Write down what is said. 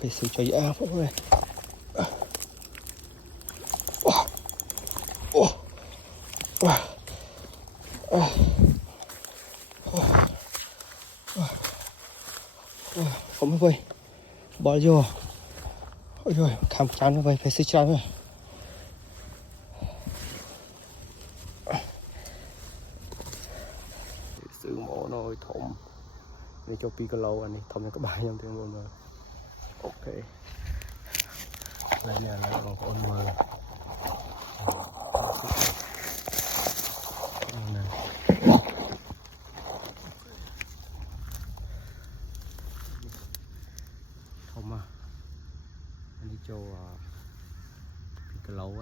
phải xử cho dễ phút này. Không biết bỏ vô. Ôi rồi khám chán nó vậy phải xử chán rồi. Xử mổ nồi thùng này cho piccolo anh này thùng này có 3 nhân tiền luôn rồi. Ok đây nhà là còn có ôn mơ thùng à anh đi cho piccolo ấy.